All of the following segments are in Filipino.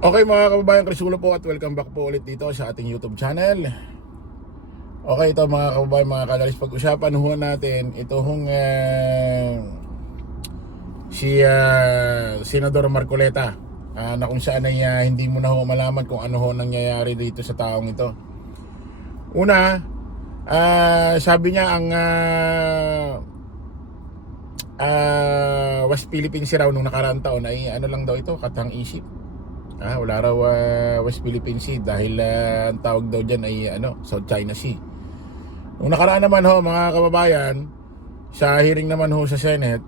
Okay mga kababayan, Krisulo po at welcome back po ulit dito sa ating YouTube channel. Okay, ito mga kababayan, mga kanalis, pag-usapan ho natin ito hong si Senador Marcoleta, na kung saan ay hindi mo na ho malaman kung ano ho nangyayari dito sa taong ito. Una, sabi niya ang West Philippine Sea raw nung nakaraang taon ay ano lang daw ito, katang isip. Wala raw West Philippine Sea dahil ang tawag daw dyan ay South China Sea. Nung nakaraan naman ho mga kababayan, sa hearing naman ho sa Senate,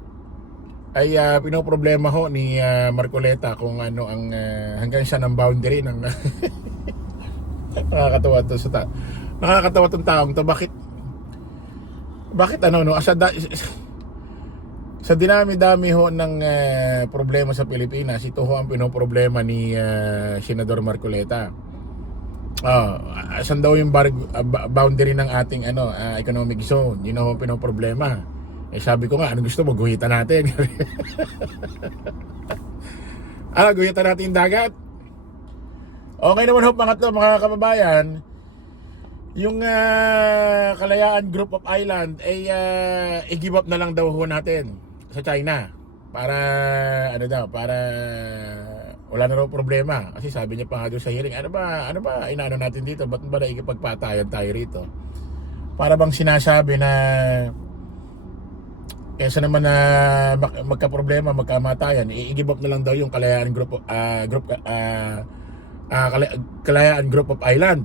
ay pinoproblema ho ni Marcoleta kung ano ang hanggang siya ng boundary ng nakakatawa to nakakatawa tong taong to. Bakit sa dinami-dami ho ng problema sa Pilipinas, ito ho ang pinoproblema ni Senador Marcoleta. Saan daw yung boundary ng ating economic zone? Yun ho ang pinoproblema. Sabi ko nga, ano gusto mo? Guhitan natin. Guhitan natin yung dagat. Okay naman ho, pangatlo mga kababayan, yung Kalayaan Group of Island ay i-give up na lang daw ho natin sa China para para wala na raw problema. Kasi sabi niya pa nga doon sa hearing, ano ba inaano natin dito, ba't ba naikipagpatayan tayo rito? Para bang sinasabi na kesa naman na magka-problema, magkamatayan, i-give up na lang daw yung Kalayaan Kalayaan Group of Island.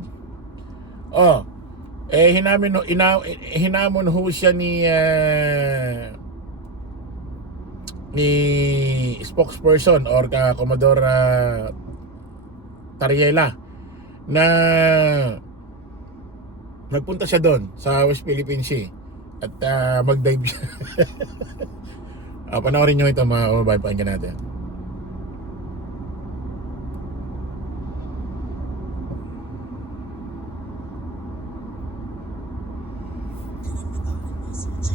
Hinamon ho siya ni spokesperson or Commodore Tariela na nagpunta siya doon sa West Philippine Sea at mag-dive siya. Panoorin nyo ito mga kababayan, pakinggan natin.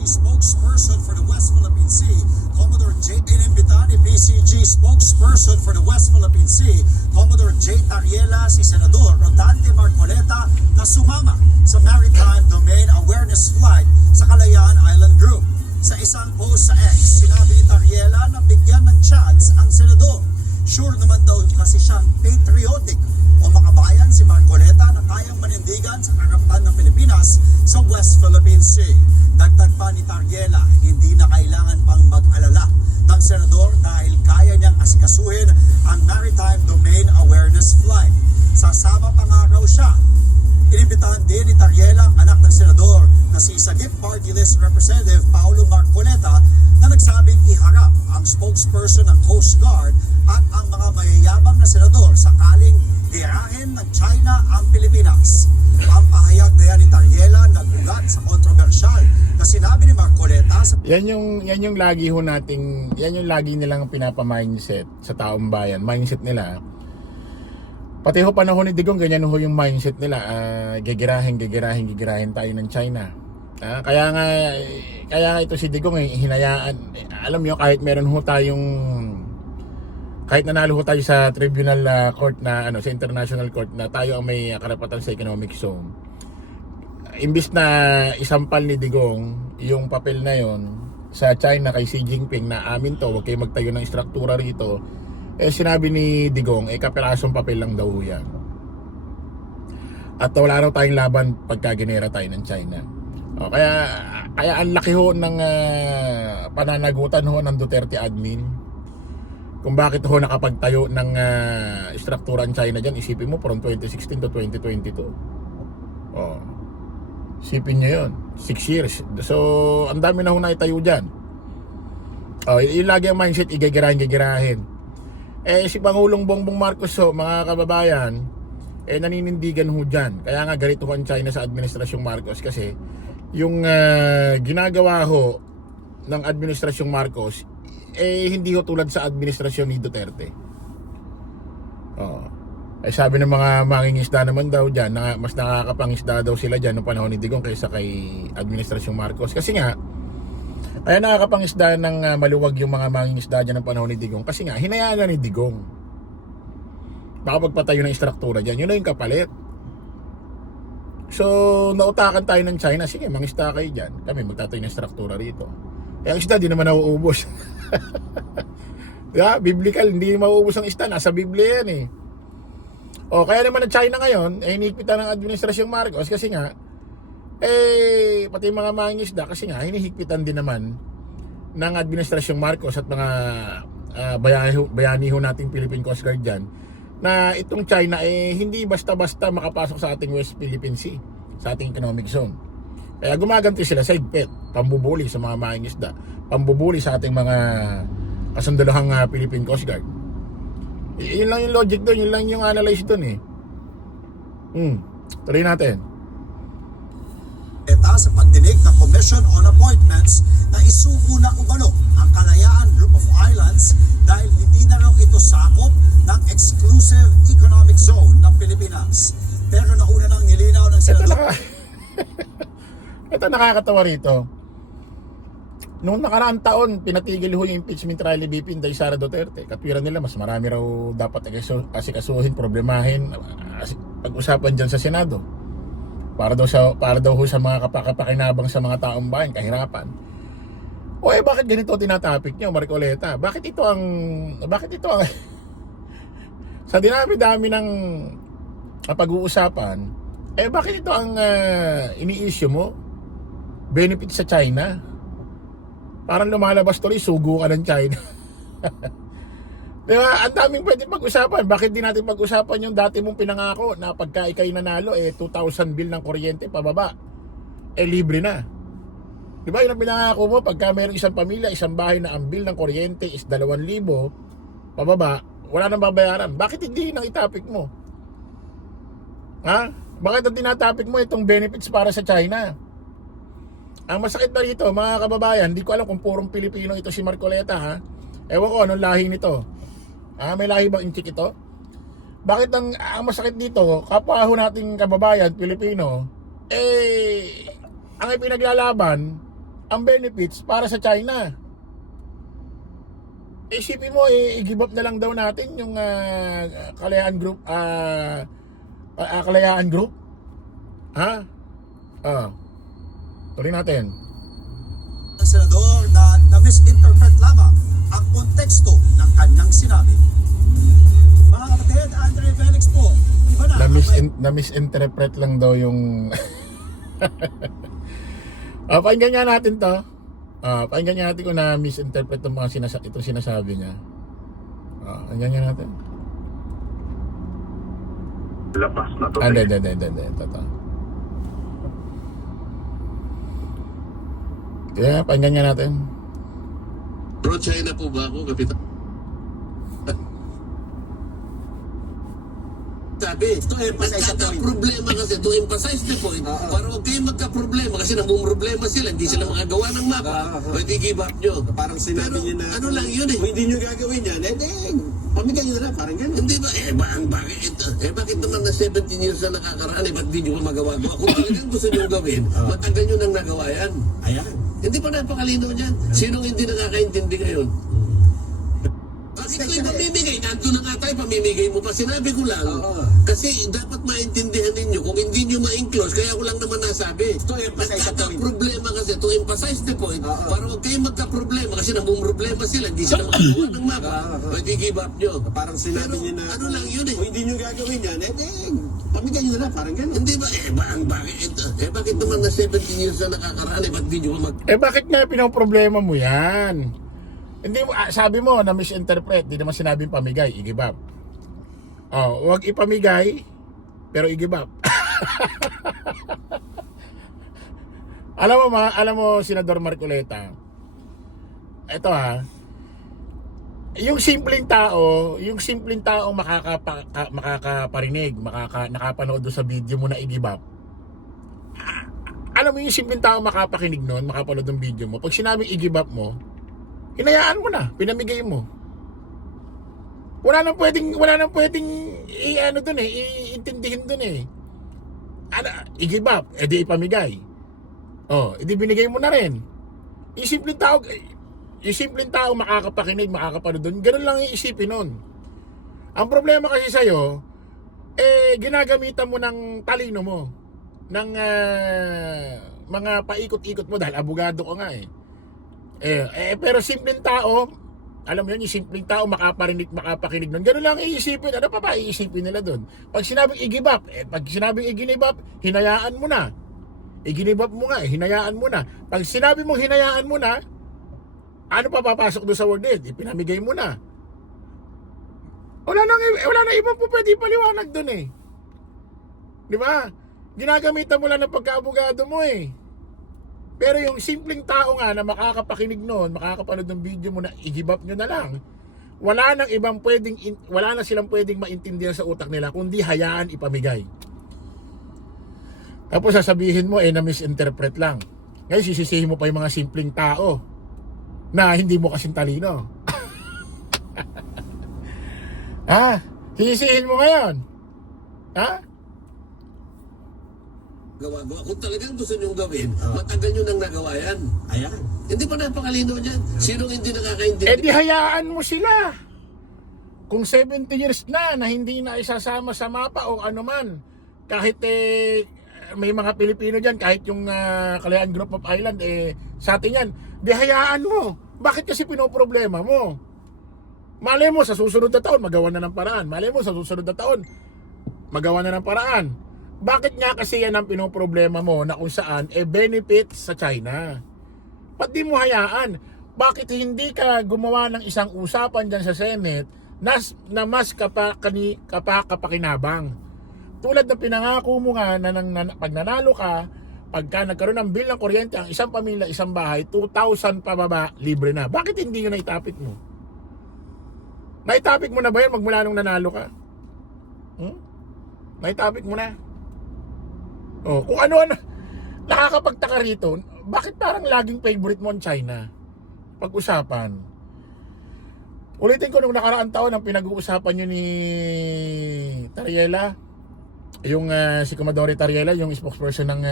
Spokesperson for the West Philippine Sea, Commodore J. Inimbita ni PCG spokesperson for the West Philippine Sea, Commodore J. Tariela, si Senador Rodante Marcoleta na sumama sa Maritime Domain Awareness Flight sa Kalayaan Island Group. Sa isang post sa X, sinabi ni Tariela na bigyan ng chance ang Senador. Sure naman daw kasi siyang patriotic o makabayan si Marcoleta na kayang manindigan sa karapatan ng Pilipinas sa West Philippine Sea. Dagdag pa ni Tariela, hindi na kailangan pang mag-alala ng Senador dahil kaya niyang asikasuhin ang Maritime Domain Awareness Flight. Sasama pa nga raw siya. Inimbitahan din ni Tariela ang anak ng Senador na si Sagip Party List Representative Paulo Marcoleta na nagsabing iharap ang spokesperson ng Coast Guard at ang mga mayayabang na senador sakaling girahin ng China ang Pilipinas. Ang pahayag na yan ni Tariela nag-ugat sa kontrobersyal na sinabi ni Marcoleta sa... Yan yung lagi ho nating, yan yung lagi nilang pinapa-mindset sa taong bayan. Mindset nila, pati ho panahon ni Digong, ganyan ho yung mindset nila. Gigirahin tayo ng China. Kaya nga ito si Digong hinayaan. Alam niyo, kahit meron ho tayong, kahit nanalo ho tayo sa tribunal court na sa international court na tayo ang may karapatan sa economic zone, imbis na isampal ni Digong yung papel na yon sa China kay Xi Jinping na amin to, huwag kayo magtayo ng struktura rito, sinabi ni Digong kapirasong papel lang daw yan at wala raw tayong laban pagka ginera tayo ng China. Kaya ang laki ho ng pananagutan ho ng Duterte admin kung bakit ho nakapagtayo ng struktura ng China dyan. Isipin mo from 2016 to 2022. Isipin nyo yun, 6 years. So ang dami na ho naitayo dyan. Yung lagi ang mindset, igagirahin. Si Pangulong Bongbong Marcos ho, mga kababayan, naninindigan ho dyan. Kaya nga ganito ho ang China sa administrasyong Marcos kasi yung ginagawa ho ng administrasyong Marcos hindi ho tulad sa administrasyon ni Duterte. Sabi ng mga mangingisda naman daw dyan na mas nakakapangisda daw sila dyan noong panahon ni Digong kaysa kay administrasyong Marcos. Kasi nga kaya nakakapangisda ng maluwag yung mga mangingisda dyan ng panahon ni Digong kasi nga hinayaan na ni Digong. Baka magpatayo ng istruktura dyan. Yun na yung kapalit. So, nautakan tayo ng China. Sige, mangista kayo dyan. Kami magtatayo ng istruktura rito. Eh, ang isda, di naman nauubos. Diba? Biblical, hindi mauubos ang isda. Nasa Biblia yan eh. O, kaya naman ang China ngayon, eh, hinihigpitan ng Administrasyong Marcos kasi nga, eh, pati mga mangingisda, kasi nga, hinihigpitan din naman ng Administrasyong Marcos at mga bayani ho nating Philippine Coast Guard dyan, na itong China eh hindi basta-basta makapasok sa ating West Philippine Sea, sa ating economic zone. Kaya gumaganti sila sa higpit, pambubuli sa mga mangingisda, pambubuli sa ating mga kasunduluhang Philippine Coast Guard. Yun lang yung logic doon, yun lang yung analyze doon eh. Tuloy natin. Sa pagdinig ng Commission on Appointments na isuko na umano ang Kalayaan Group of Islands dahil hindi na raw ito sakop ng Exclusive Economic Zone ng Pilipinas. Pero nauna nang nilinaw ng senador. Ito nakakatawa rito. Noong nakaraang taon, pinatigil ho yung impeachment trial ni BP Inday Sara Duterte. Katwiran nila, mas marami raw dapat asikasuhin, problemahin, pag-usapan dyan sa Senado. Para daw ho sa mga kapakapakinabang sa mga taong bayan, kahirapan. O eh, bakit ganito tinatapik nyo, Marcoleta? Bakit ito ang sa dinami-dami ng pag-uusapan, eh bakit ito ang ini-issue mo? Benefit sa China. Parang lumalabas tuloy, sugo ka ng China. Diba? Ang daming pwede pag-usapan. Bakit di natin pag-usapan yung dati mong pinangako na pagka ikay nanalo, eh 2,000 bill ng kuryente pababa, eh libre na. Diba yun ang pinangako mo? Pagka mayroong isang pamilya, isang bahay na ang bill ng kuryente is 2,000 pababa, wala nang babayaran. Bakit hindi nang itapik mo? Ha? Bakit ang tinatapik mo itong benefits para sa China? Ang masakit na rito, mga kababayan, hindi ko alam kung purong Pilipino ito si Marcoleta, ha? Ewan ko anong lahi nito. May lahi bang inchik ito? Bakit ang masakit dito, kapwa ho nating kababayan, Pilipino, eh, ang ipinaglalaban, ang benefits para sa China. Isipin mo, i-give up na lang daw natin yung Kalayaan Group, Kalayaan Group? Ha? Tuloy natin. Ang senador na misinterpret lamang ang konteksto ng kanyang sinabi. Mga kapatid, Andre Felix po, iba na. Na-misinterpret lang daw yung pakinggan nga natin to. Pakinggan nga natin kung na-misinterpret itong mga itong sinasabi niya. Pakinggan nga natin. Labas na to. Hindi. Ito. Kaya, pakinggan nga natin. Pro-China po ba ako, Kapitan? Sabi, nagkaka-problema kasi, to emphasize the point, para huwag kayo magka-problema kasi namumroblema sila, hindi sila makagawa ng mapa, pwede give up nyo. Parang sinabi Pero niyo na, ano lang yun eh. kung hindi nyo gagawin yan, pamigay nyo na lang, parang gano'n. Hindi ba, bakit naman na 17 years na nakakaraan, ba't di nyo magawa-gawa? Kung talagang gusto nyo gawin, matagal nyo nang nagawa yan. Ayan. Hindi pa napakalinaw niyan. Sinong hindi nakakaintindi ngayon? Bakit ko ipamimigay? Nandun na nga tayo, pamimigay mo pa. Sinabi ko lang, kasi dapat maintindihan ninyo kung hindi nyo ma-enclose, kaya ko lang naman nasabi. Nagkaka-problema kasi, to emphasize the point, para huwag kayo magka-problema kasi namumroblema sila, hindi sila makagawa ng mapa, pwede give up nyo. Parang sinabi niyo na, ano lang yun eh. kung hindi nyo gagawin yan, pamigay nyo na lang, parang gano'n. Hindi ba, bakit naman na 17 years na nakakaraan, ba't di nyo Bakit nga pinoproblema mo yan? Hindi mo, sabi mo na misinterpret, di naman sinabing pamigay, i-give up. Huwag ipamigay, pero i-give up. alam mo, Senador Marcoleta, ito yung simpleng tao makakaparinig, nakapanood doon sa video mo na i-give up. Alam mo yung simpleng tao makapakinig noon, makapanood ng video mo, pag sinabing i-give up mo, hinayaan mo na, pinamigay mo. Wala nang pwedeng iintindihin doon eh. I-give up, edi ipamigay. Edi binigay mo na rin. Yung simpleng tao makakapakinig, makakapanood doon. Ganun lang iisipin nun. Ang problema kasi sa'yo, ginagamitan mo ng talino mo, ng mga paikot-ikot mo dahil abogado ka nga eh. Pero simpleng tao, alam mo yun, yung simpleng tao makapakinig nun. Ganun lang iisipin. Ano pa ba iisipin nila dun? Pag sinabing i-give up, pag sinabing i-give up, hinayaan mo na. I-give up mo nga, hinayaan mo na. Pag sinabi mong hinayaan mo na, ano pa papasok doon sa word it? Ipinamigay mo na. Wala na ibang po pwede paliwanag doon eh. Di ba? Ginagamitan mo lang ng pagkaabogado mo eh. Pero yung simpleng tao nga na makakapakinig noon, makakapanood ng video mo na i-give up nyo na lang, wala na silang pwedeng maintindihan sa utak nila kundi hayaan ipamigay. Tapos sasabihin mo na-misinterpret lang. Ngayon sisisihin mo pa yung mga simpleng tao na hindi mo kasing talino. Sisisihin mo ngayon. Gawa. Kung talagang gusto nyong gawin, matagal nyo nang nagawa yan. Ayan. Hindi pa napakalino dyan. Sinong hindi nakakaintindi? Di hayaan mo sila. Kung 70 years na hindi na isasama sa mapa o ano man, kahit may mga Pilipino dyan, kahit yung Kalayaan Group of Island, sa atin yan, di hayaan mo. Bakit kasi pinoproblema mo? Malay mo sa susunod na taon, magawa na ng paraan. Malay mo sa susunod na taon, magawa na ng paraan. Bakit nga kasi yan ang pinoproblema mo na kung saan benefit sa China? Ba't di mo hayaan? Bakit hindi ka gumawa ng isang usapan dyan sa Senate na mas kapakinabang? Tulad ng pinangako mo nga na pag nanalo ka, pagka nagkaroon ng bill ng kuryente, ang isang pamilya, isang bahay, 2,000 pababa, libre na. Bakit hindi nyo naitapik mo? Naitapik mo na ba yan magmula nung nanalo ka? Naitapik mo na? Kung ano-ano, nakakapagtaka rito, bakit parang laging favorite mo ang China? Pag-usapan. Ulitin ko nung nakaraang taon ang pinag-uusapan nyo ni Tariela, yung si Commodore Tariela, yung spokesperson ng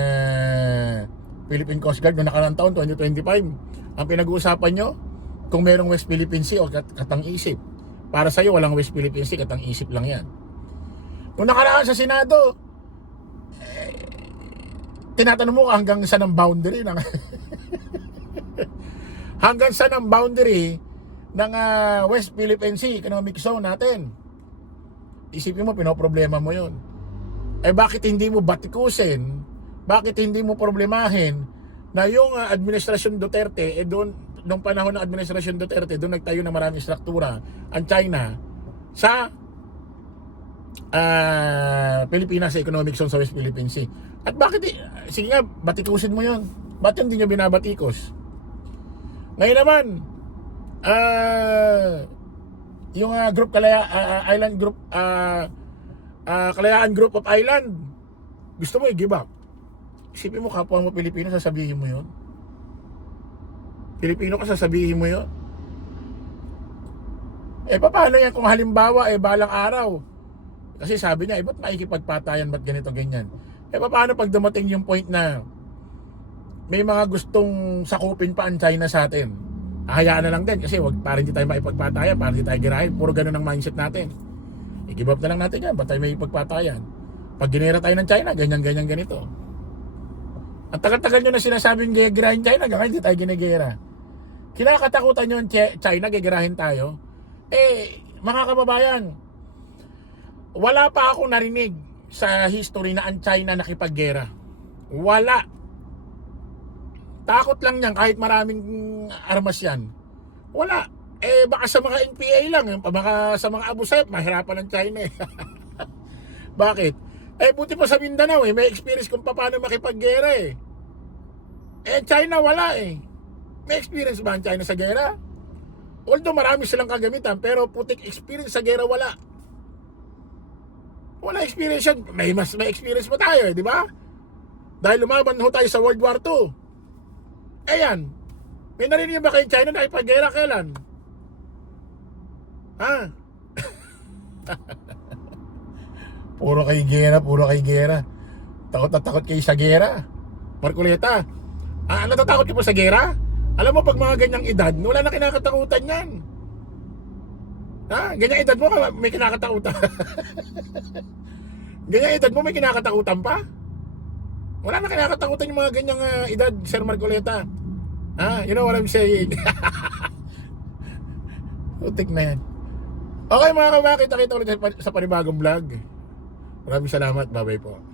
Philippine Coast Guard noong nakaraang taon, 2025. Ang pinag-uusapan nyo, kung merong West Philippine Sea o katang-isip. Para sa'yo, walang West Philippine Sea, katang-isip lang yan. Nung nakaraan sa Senado, tinatanong mo hanggang saan ang boundary ng hanggang saan ang boundary ng West Philippine Sea Economic Zone natin. Isipin mo, pinoproblema mo yun. Bakit hindi mo batikusin, bakit hindi mo problemahin na yung administrasyon Duterte, doon, nung panahon ng administrasyon Duterte, doon nagtayo ng maraming struktura ang China sa Pilipinas sa Economic Zone sa West Philippine Sea. At bakit, sige nga, batikusin mo yun. Bakit hindi nyo binabatikos? Ngayon naman, yung group Island Group, Kalayaan Group of Island, gusto mo i-give up. Isipin mo, kapwa mo Pilipino, sasabihin mo yun. Pilipino ka, sasabihin mo yun. Paano yan kung halimbawa, balang araw? Kasi sabi niya, ba't makikipagpatayan, ba't ganito, ganyan? Paano pag dumating yung point na may mga gustong sakupin pa ang China sa atin? Hayaan na lang din kasi para hindi tayo maipagpatayan, para hindi tayo girahin. Puro ganun ang mindset natin. I-give up na lang natin yan, ba't tayo may ipagpatayan? Pag ginera tayo ng China, ganyan, ganyan, ganito. Ang tagal-tagal nyo na sinasabing gigirahin China, hanggang hindi tayo ginigera. Kinakatakutan nyo ang China, gigirahin tayo. Mga kababayan, wala pa akong narinig sa history na ang China nakipaggera. Wala. Takot lang yan kahit maraming armas yan. Wala. Baka sa mga NPA lang, baka sa mga Abu Sayyaf, mahirapan ng China eh. Bakit? Buti pa sa Mindanao may experience kung paano makipaggera eh. China wala eh. May experience ba ang China sa gera? Although marami silang kagamitan, pero putik experience sa gera wala. Wala experience yan. May experience pa tayo, di ba? Dahil lumaban ho tayo sa World War II. Ayan. May narinig ba kayo China na ipaggera kailan? Puro kay gera. Takot na takot kayo sa gera. Marcoleta. Natatakot ka po sa gera? Alam mo, pag mga ganyang edad, wala na kinakatakutan yan. Ha? Ganyan edad mo, may kinakatakutan. Ganyan edad mo, may kinakatakutan pa? Wala na kinakatakutan yung mga ganyang edad, Sir Marcoleta. Ha? You know what I'm saying? Utik na yan. Okay mga kabakit, kita ulit sa panibagong vlog. Maraming salamat. Bye-bye po.